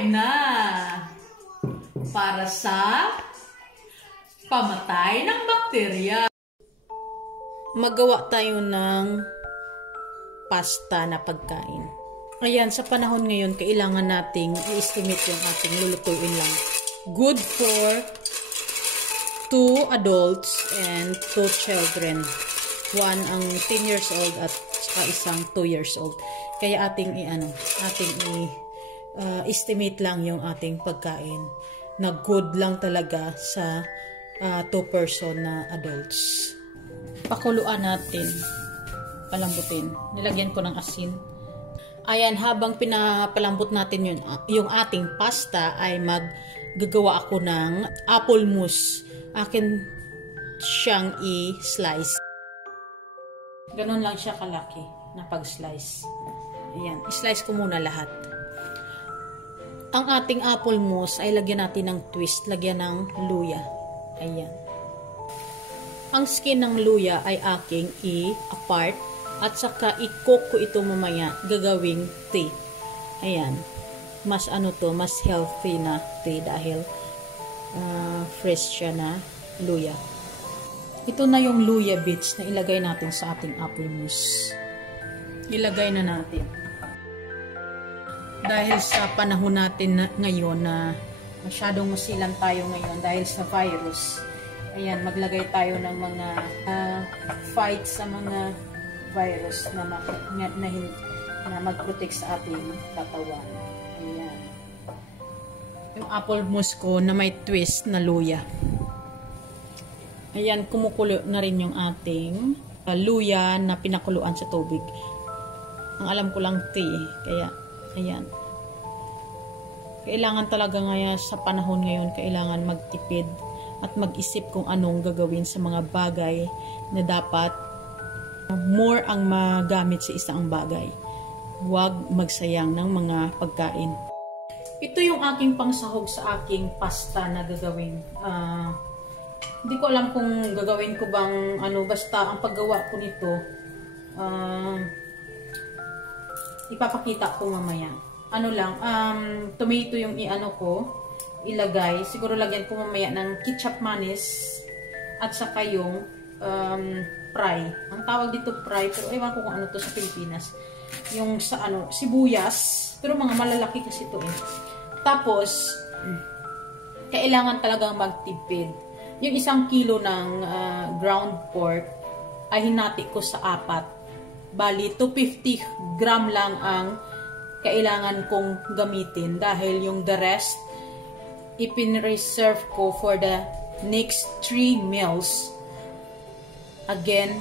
time na para sa pamatay ng bakterya. Magawa tayo ng pasta na pagkain. Ayan, sa panahon ngayon, kailangan nating i-estimate yung ating lulutuin lang. Good for 2 adults and 2 children. One ang 10 years old at saka isang 2 years old. Kaya ating estimate lang yung ating pagkain na good lang talaga sa 2 person na adults. Pakuluan natin, palambutin. Nilagyan ko ng asin. Ayan, habang pinapalambot natin yung ating pasta ay maggagawa ako ng apple mousse. Akin siyang i-slice. Ganon lang siya kalaki na pag-slice. Ayan, i-slice ko muna lahat. Ang ating apple mousse ay lagyan natin ng twist, lagyan ng luya. Ayan. Ang skin ng luya ay aking i-apart at saka i-cook ko ito mamaya gagawing tea. Ayan. Mas mas healthy na tea dahil fresh siya na luya. Ito na yung luya bits na ilagay natin sa ating apple mousse. Ilagay na natin. Dahil sa panahon natin ngayon na masyadong masilan tayo ngayon dahil sa virus. Ayan, maglagay tayo ng mga fight sa mga virus na mag-protect sa ating katawan. Ayan. Yung apple mousse ko na may twist na luya. Ayan, kumukulo na rin yung ating luya na pinakuluan sa tubig. Ang alam ko lang tea. Kaya, ayan. Kailangan talaga ngayon sa panahon ngayon, kailangan magtipid at mag-isip kung anong gagawin sa mga bagay na dapat more ang magamit sa isang bagay. Huwag magsayang ng mga pagkain. Ito yung aking pangsahog sa aking pasta na gagawin. Hindi ko alam kung gagawin ko bang basta ang paggawa ko nito ipapakita ko mamaya. Tomato yung ilagay. Siguro lagyan ko mamaya ng ketchup mayonnaise at saka yung fry. Ang tawag dito fry, pero ewan ko kung ano to sa Pilipinas. Yung sa sibuyas, pero mga malalaki kasi ito eh. Tapos, kailangan talagang magtipid. Yung 1 kilo ng ground pork ay hinati ko sa 4. Bali, 250 gram lang ang kailangan kong gamitin dahil yung the rest ipin-reserve ko for the next 3 meals. Again,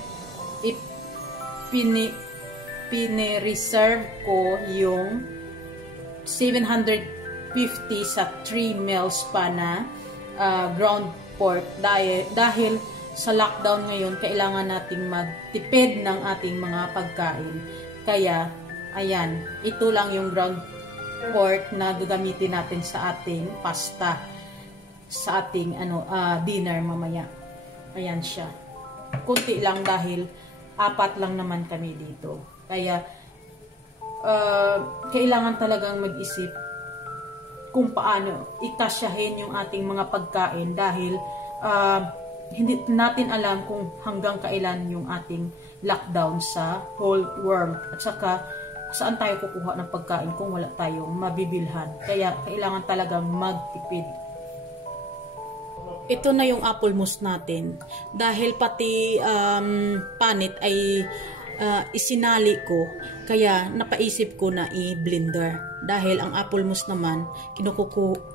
pin-reserve ko yung 750 sa 3 meals pa na ground pork dahil sa lockdown ngayon, kailangan nating magtipid ng ating mga pagkain. Kaya, ayan, ito lang yung ground pork na gagamitin natin sa ating pasta, sa ating dinner mamaya. Ayan siya. Kunti lang dahil 4 lang naman kami dito. Kaya, kailangan talagang mag-isip kung paano ikasyahin yung ating mga pagkain dahil hindi natin alam kung hanggang kailan yung ating lockdown sa whole world. At saka, saan tayo kukuha ng pagkain kung wala tayong mabibilhan. Kaya, kailangan talagang magtipid. Ito na yung apple mousse natin. Dahil pati panit ay isinali ko, kaya napaisip ko na i-blender. Dahil ang apple mousse naman,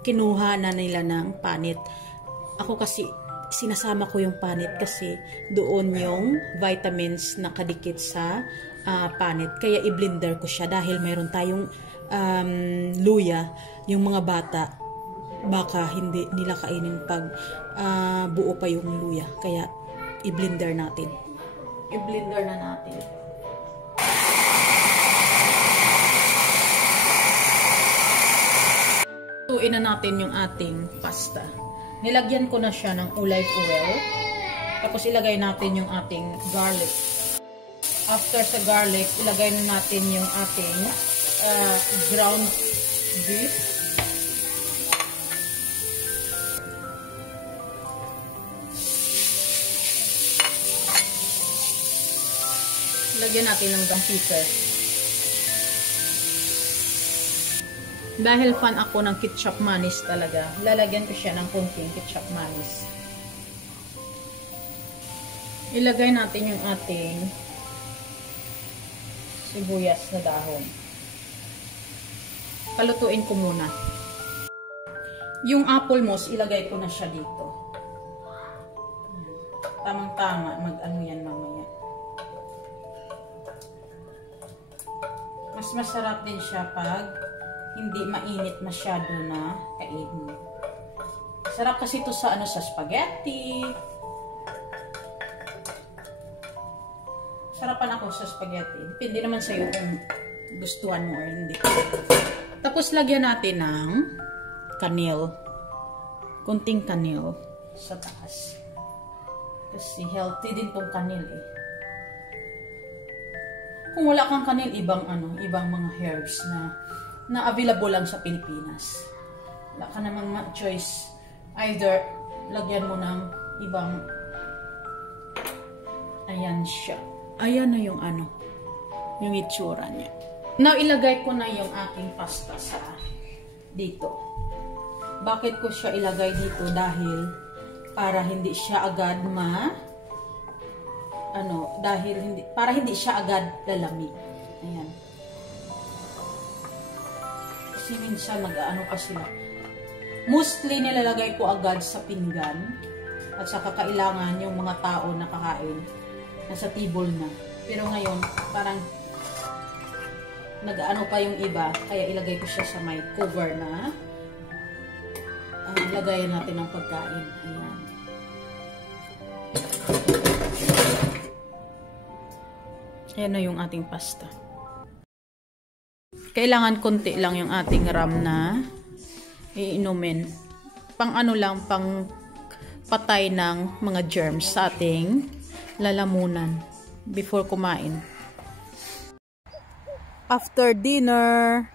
kinuha na nila ng panit. Ako kasi, sinasama ko yung panit kasi doon yung vitamins na kadikit sa panit. Kaya i-blender ko siya dahil mayroon tayong luya, yung mga bata baka hindi nila kainin pag buo pa yung luya. Kaya i-blender natin. I-blender na natin. Tuin na natin yung ating pasta. Nilagyan ko na siya ng olive oil. Tapos ilagay natin yung ating garlic. After sa garlic, ilagay na natin yung ating ground beef. Lagyan natin ng pepper. Dahil fan ako ng ketchup manis talaga, lalagyan ko siya ng konting ketchup manis. Ilagay natin yung ating sibuyas na dahon. Palutuin ko muna. Yung apple moss, ilagay ko na siya dito. Tamang-tama, mag-ano yan mamaya. Mas masarap din siya pag hindi mainit masyado na kainin. Sarap kasi ito sa sa spaghetti. Sarapan ako sa spaghetti. Depende naman sa'yo kung gustuhan mo or hindi. Tapos lagyan natin ng kanil. Kunting kanil sa taas. Kasi healthy din tong kanil eh. Kung wala kang kanil, ibang mga herbs na available lang sa Pilipinas. Wala ka namang choice. Either lagyan mo ng ibang, ayan siya. Ayan na yung yung itsura niya. Now, ilagay ko na yung aking pasta sa dito. Bakit ko siya ilagay dito? Dahil para hindi siya agad para hindi siya agad lalamig. Ayan. Kasi minsan pa sila. Mostly nilalagay ko agad sa pinggan at saka kailangan yung mga tao na kakain nasa table na. Pero ngayon, parang pa yung iba, kaya ilagay ko siya sa may cover na lagayan natin ng pagkain. Ayan. Ayan na yung ating pasta. Kailangan konti lang yung ating ram na iinumin. Pang pang patay ng mga germs sa ating lalamunan before kumain. After dinner,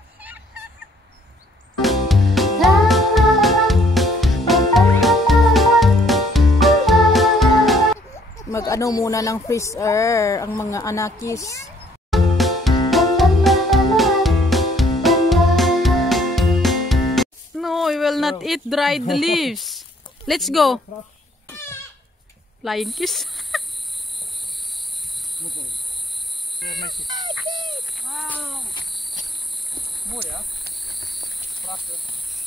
muna ng fresh air ang mga anakis. No, we will not eat dried leaves. Let's go. Flying kiss. Wow. Море, а? Страшно.